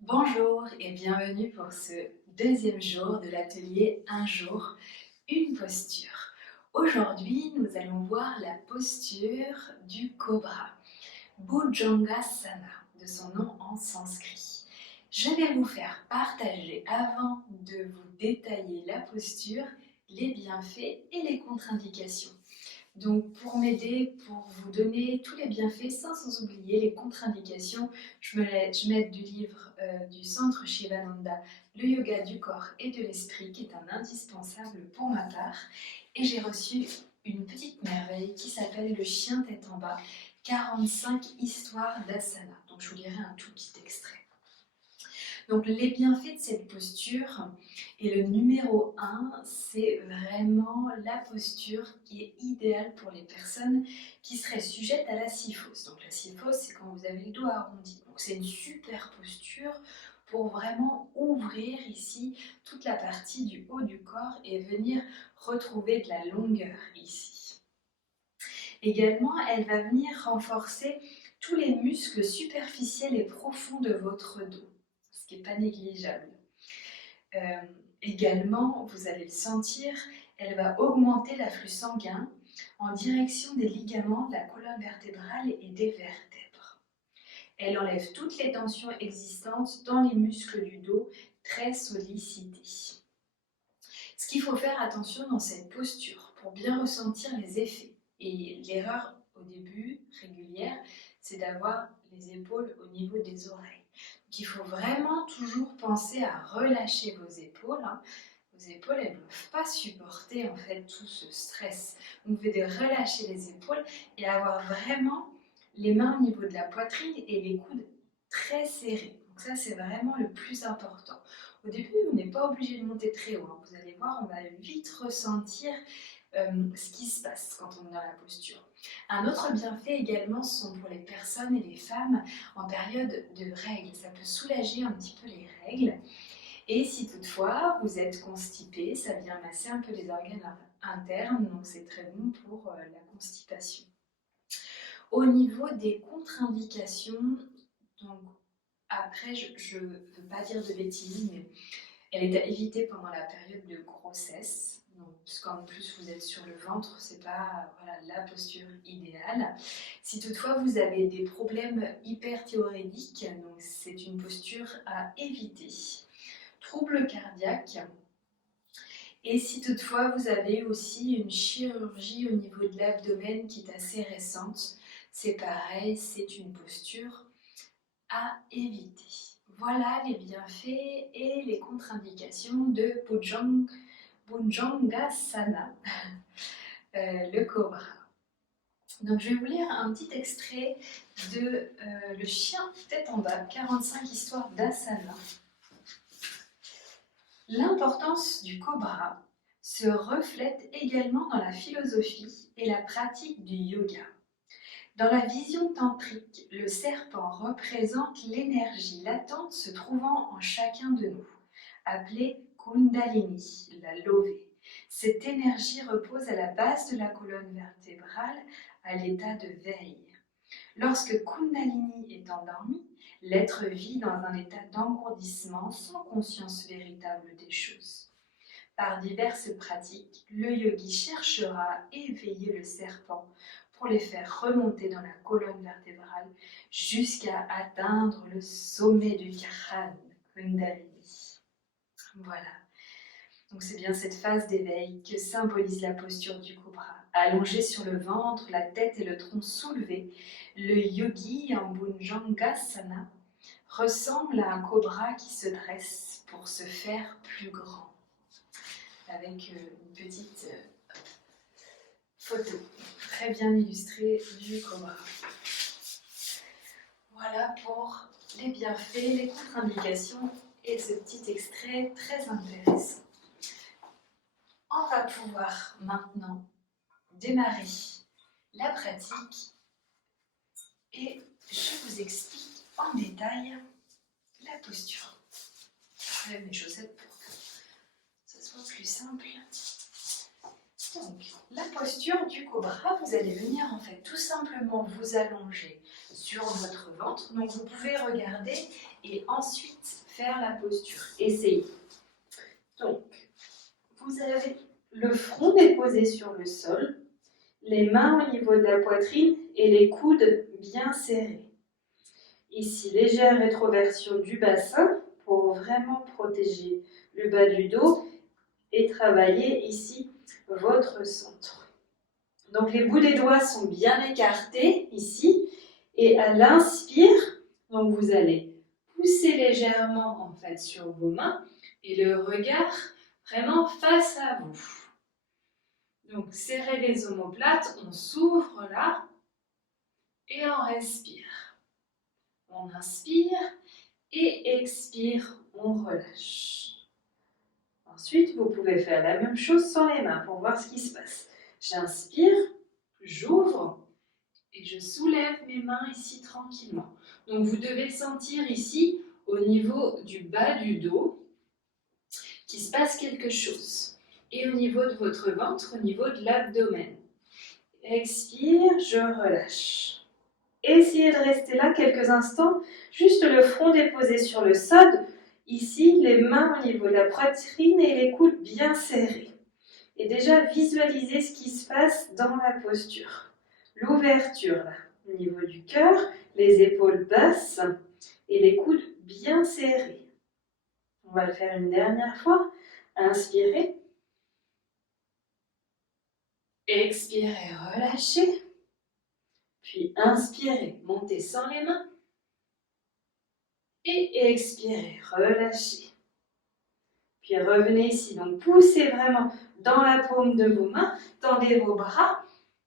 Bonjour et bienvenue pour ce deuxième jour de l'atelier Un jour, une posture. Aujourd'hui, nous allons voir la posture du cobra, Bhujangasana, de son nom en sanskrit. Je vais vous faire partager, avant de vous détailler la posture, les bienfaits et les contre-indications. Donc pour m'aider, pour vous donner tous les bienfaits sans oublier les contre-indications, je m'aide du livre du Centre Shivananda, Le yoga du corps et de l'esprit, qui est un indispensable pour ma part. Et j'ai reçu une petite merveille qui s'appelle Le chien tête en bas, 45 histoires d'asana. Donc je vous lirai un tout petit extrait. Donc les bienfaits de cette posture, et le numéro 1, c'est vraiment la posture qui est idéale pour les personnes qui seraient sujettes à la kyphose. Donc la kyphose, c'est quand vous avez le dos arrondi. Donc c'est une super posture pour vraiment ouvrir ici toute la partie du haut du corps et venir retrouver de la longueur ici. Également, elle va venir renforcer tous les muscles superficiels et profonds de votre dos, ce qui n'est pas négligeable. Euh, Également, vous allez le sentir, elle va augmenter l'afflux sanguin en direction des ligaments de la colonne vertébrale et des vertèbres. Elle enlève toutes les tensions existantes dans les muscles du dos très sollicités. Ce qu'il faut faire attention dans cette posture pour bien ressentir les effets, et l'erreur au début régulière, c'est d'avoir les épaules au niveau des oreilles. Donc il faut vraiment toujours penser à relâcher vos épaules. Vos épaules, elles ne peuvent pas supporter en fait tout ce stress. Donc vous devez relâcher les épaules et avoir vraiment les mains au niveau de la poitrine et les coudes très serrés. Donc ça, c'est vraiment le plus important. Au début, on n'est pas obligé de monter très haut. Vous allez voir, on va vite ressentir ce qui se passe quand on est dans la posture. Un autre bienfait également, ce sont pour les personnes et les femmes en période de règles. Ça peut soulager un petit peu les règles. Et si toutefois vous êtes constipé, ça vient masser un peu les organes internes, donc c'est très bon pour la constipation. Au niveau des contre-indications, donc après je ne veux pas dire de bêtises, mais elle est à éviter pendant la période de grossesse. Donc, puisqu'en plus vous êtes sur le ventre, c'est pas la posture idéale. Si toutefois vous avez des problèmes hyperthyroïdiques, donc c'est une posture à éviter. Troubles cardiaques. Et si toutefois vous avez aussi une chirurgie au niveau de l'abdomen qui est assez récente, c'est pareil, c'est une posture à éviter. Voilà les bienfaits et les contre-indications de Bhujangasana, le cobra. Donc je vais vous lire un petit extrait de Le chien tête en bas, 45 histoires d'asana. L'importance du cobra se reflète également dans la philosophie et la pratique du yoga. Dans la vision tantrique, le serpent représente l'énergie latente se trouvant en chacun de nous, appelée Kundalini, la lové. Cette énergie repose à la base de la colonne vertébrale, à l'état de veille. Lorsque Kundalini est endormi, l'être vit dans un état d'engourdissement sans conscience véritable des choses. Par diverses pratiques, le yogi cherchera à éveiller le serpent pour les faire remonter dans la colonne vertébrale jusqu'à atteindre le sommet du crâne, Kundalini. Voilà. Donc c'est bien cette phase d'éveil que symbolise la posture du cobra. Allongé sur le ventre, la tête et le tronc soulevés, le yogi en Bhujangasana ressemble à un cobra qui se dresse pour se faire plus grand. Avec une petite photo très bien illustrée du cobra. Voilà pour les bienfaits, les contre-indications et ce petit extrait très intéressant. On va pouvoir maintenant démarrer la pratique et je vous explique en détail la posture. Je lève mes chaussettes pour que ce soit plus simple. Donc, la posture du cobra, vous allez venir en fait tout simplement vous allonger sur votre ventre. Donc vous pouvez regarder et ensuite faire la posture. Essayez. Donc, vous avez le front déposé sur le sol, les mains au niveau de la poitrine et les coudes bien serrés. Ici, légère rétroversion du bassin pour vraiment protéger le bas du dos et travailler ici votre centre. Donc les bouts des doigts sont bien écartés ici et à l'inspire, donc vous allez pousser légèrement en fait sur vos mains et le regard vraiment face à vous. Donc serrez les omoplates, on s'ouvre là et on respire. On inspire et expire, on relâche. Ensuite, vous pouvez faire la même chose sans les mains pour voir ce qui se passe. J'inspire, j'ouvre et je soulève mes mains ici tranquillement. Donc vous devez sentir ici au niveau du bas du dos qu'il se passe quelque chose. Et au niveau de votre ventre, au niveau de l'abdomen. Expire, je relâche. Essayez de rester là quelques instants, juste le front déposé sur le sol. Ici, les mains au niveau de la poitrine et les coudes bien serrés. Et déjà, visualisez ce qui se passe dans la posture. L'ouverture, là, au niveau du cœur, les épaules basses et les coudes bien serrés. On va le faire une dernière fois. Inspirez. Expirez, relâchez. Puis inspirez, montez sans les mains. Et expirez, relâchez. Puis revenez ici, donc poussez vraiment dans la paume de vos mains, tendez vos bras.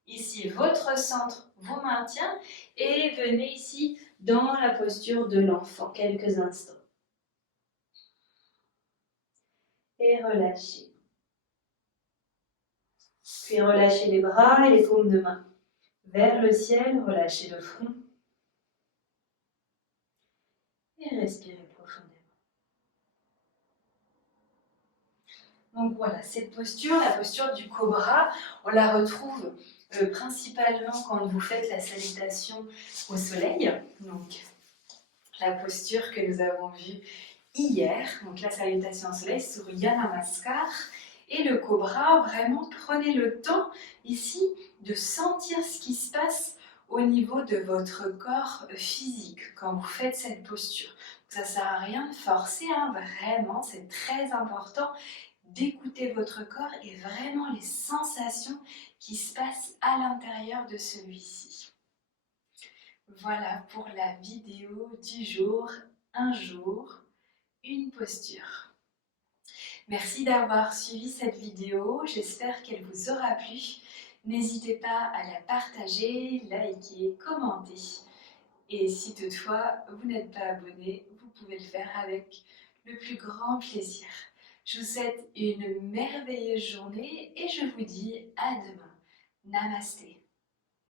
Ici, votre centre vous maintient et venez ici dans la posture de l'enfant, quelques instants. Et relâchez. Puis relâchez les bras et les paumes de main. Vers le ciel, relâchez le front. Et respirez profondément. Donc voilà, cette posture, la posture du cobra, on la retrouve principalement quand vous faites la salutation au soleil. Donc la posture que nous avons vue hier, donc la salutation au soleil, Surya Namaskar. Et le cobra, vraiment prenez le temps ici de sentir ce qui se passe au niveau de votre corps physique quand vous faites cette posture. Ça ne sert à rien de forcer, hein, vraiment, c'est très important d'écouter votre corps et vraiment les sensations qui se passent à l'intérieur de celui-ci. Voilà pour la vidéo du jour, un jour, une posture. Merci d'avoir suivi cette vidéo, j'espère qu'elle vous aura plu. N'hésitez pas à la partager, liker, commenter. Et si toutefois vous n'êtes pas abonné, vous pouvez le faire avec le plus grand plaisir. Je vous souhaite une merveilleuse journée et je vous dis à demain. Namasté.